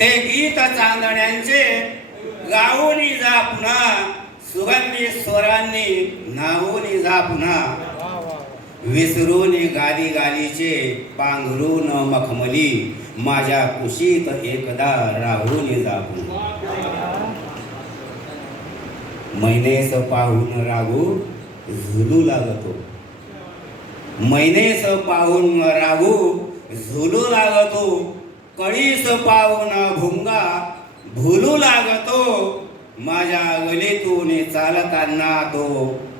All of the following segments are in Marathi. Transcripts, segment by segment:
ते गीत चांदण्यांचे गाऊनी जा पुन्हा, सुगंधी स्वरांनी नावूनी जा पुन्हा. विसरून गाली गालीचे पांघरून मखमली, माझ्या कुशीत एकदा राहून जा पुन्हा. मैनेस पाहून रागू झुलू लागतो, मैनेस पाहून रागू झुलू लागतो. कळीस पाहून भुंगा भुलू लागतो. माझ्या गलीतून चालताना तो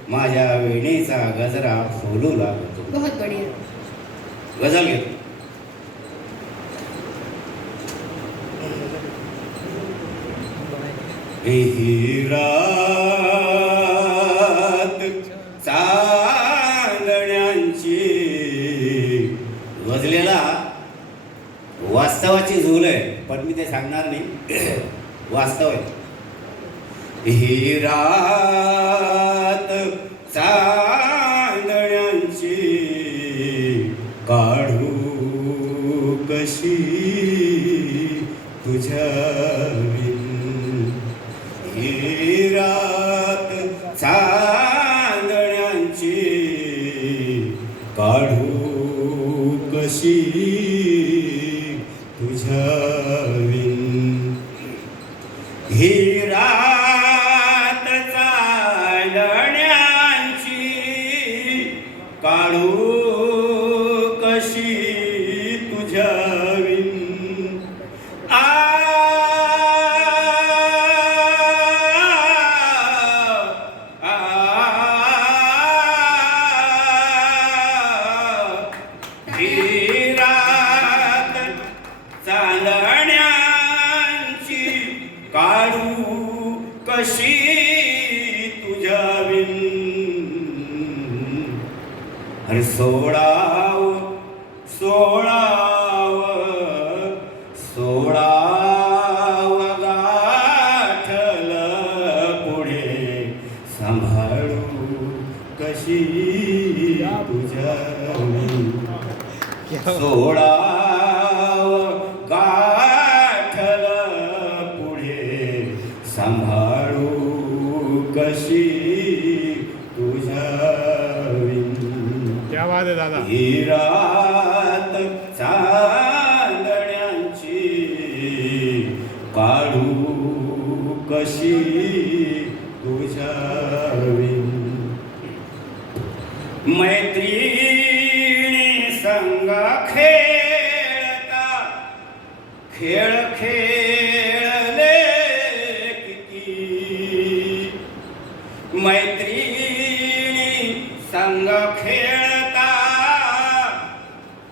माझ्या वेणीचा गजरा फुलू लागतो. बहुत बढ़िया. गजल घेतो. ही रात चांदण्यांची गजलेला वास्तवाची झूल आहे, पण मी ते सांगणार नाही. वास्तव आहे. ही रात चांदण्यांची काढू कशी तुझ्या विन. ही रात चांदण्यांची काढू कशी तुझ्या विन. ही रात चांदण्यांची काढू कशी तुझ्या विन. आ ही रात चांदण्यांची काढू कशी तुझ्या विन. अरे सोडाव सोडाव सोडाव गाठल पुढे सांभाळू कशी तुझ्या विन. सोडाव गाठल पुढे सांभाळू कशी तुझ्या विन. क्या बात है दादा. ही रात चांदण्यांची काढू कशी तुझ्या विन. मैत्रिणी संग खेळता खेळ खेळले किती. मैत्रिणी संग खेळता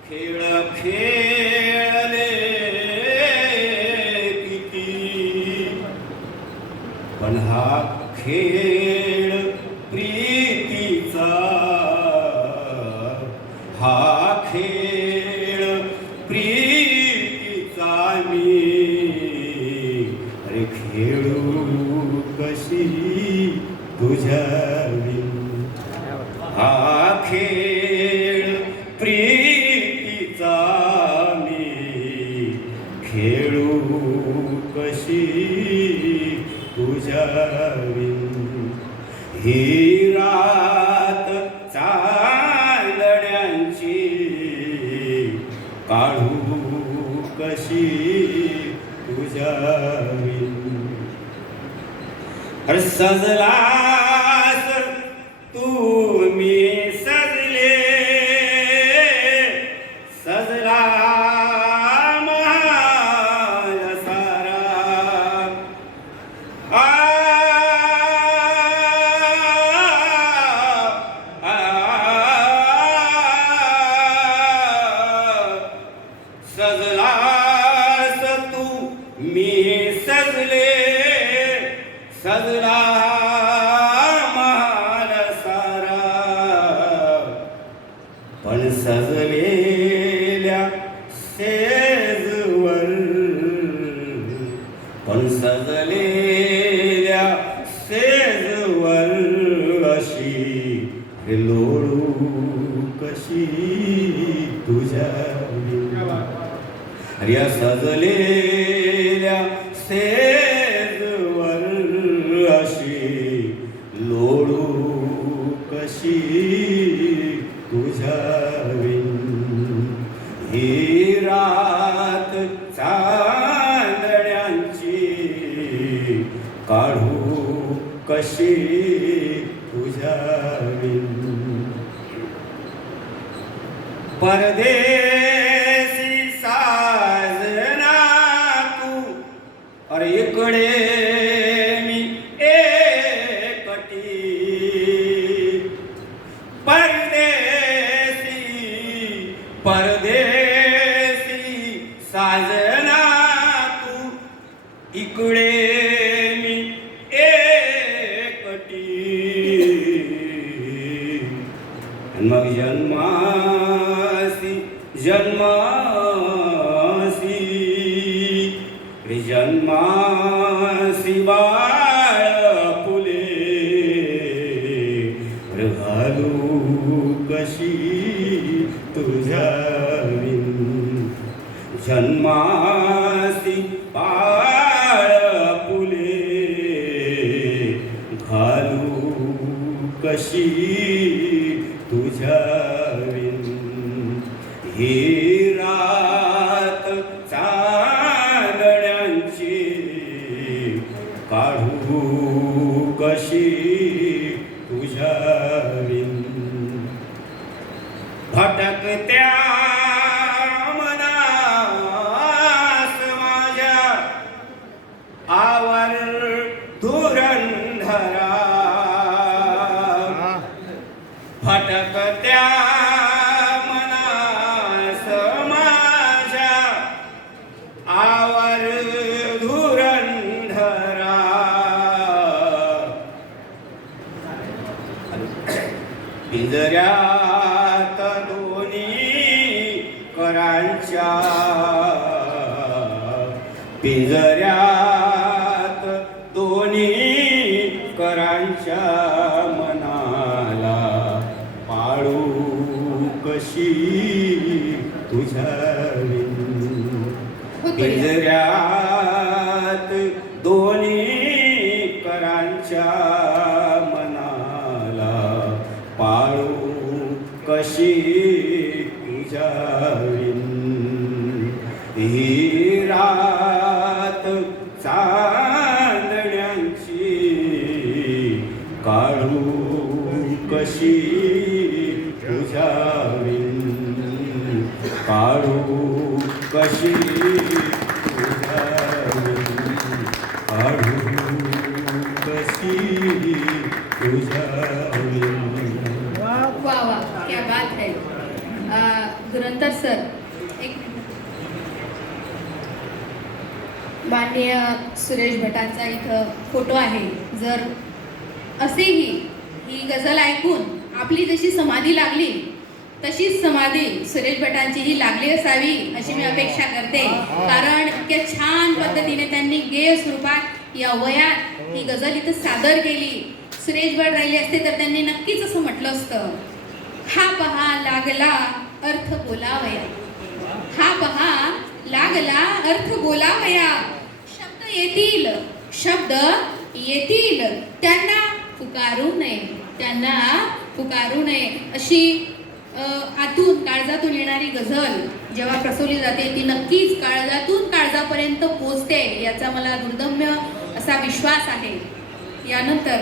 खेळ खेळले किती. पण हा खेळ प्रीतीचा, हा खेळ प्रीतीचा मी. अरे खेळू कशी तुझ्या विन. हा खेळ प्रीतीचा मी खेळू कशी तुझ्या विन. ही रात चांदण्यांची काढू कशी तुझ्या विन. अरे सजलास तू मी सजले, सजला महाल सारा. आ सजलास तू मी सजले, सजला महाल सारा. पण सजलेल्या सेजवर, पण सजलेल्या सेजवर अशी लोळू कशी तुझ्या विन. या सजलेल्या सेजवर अशी लोळू कशी तुझ्या विण. ही रात चांदण्यांची काढू कशी तुझ्या विण. परदेसी साजना तू अरे इकडे मी एकटी. परदेसी परदेसी साजना तू इकडे मी एकटी. मग जन्मासी जन्मासी रे जन्मासी बाळ फुले रे घालू कशी तुझ्या विण. जन्मासी बाळ फुले घालू कशी तुझ्या विण. ही रात चांदण्यांची काढू कशी तुझ्या विण. भटकत्या मनास माझ्या आवर धुरंधरा. भटकत्या मनास माझ्या आवर धुरंधरा. पिंजऱ्यात दोन्ही करांच्या पिंजऱ्यात दोन्ही करांच्या मनाला पाळू कशी तुझ्या विण. पिंजऱ्यात दोन्ही करांच्या मनाला पाळू कशी तुझ्या विण. ही रात चांदण्यांची काढू कशी तुझ्या विण. काढू कशी तुझ्या विण. काढू कशी तुझ्या विण. वाह वाह, क्या बात है. धुरंधर सर, एक माननीय सुरेश भटांचा इथं फोटो आहे. जर असेही ही गझल ऐकून आपली जशी समाधी लागली तशीच समाधी सुरेश भटांची ही लागली असावी अशी मी अपेक्षा करते. कारण इतक्या छान पद्धतीने त्यांनी गेय स्वरूपात या वयात ही गझल इथं सादर केली. सुरेश भट राहिले असते तर त्यांनी नक्कीच असं म्हटलं असतं, हा पहा लागला अर्थ बोलावया. हा पहा लागला अर्थ बोलावया. शब्द येतील त्यांना पुकारू नये. त्यांना पुकारू नये. अशी आतून काळजातून येणारी गझल जेव्हा प्रसवली जाते ती नक्कीच काळजातून काळजापर्यंत पोचते याचा मला दुर्दम्य असा विश्वास आहे. यानंतर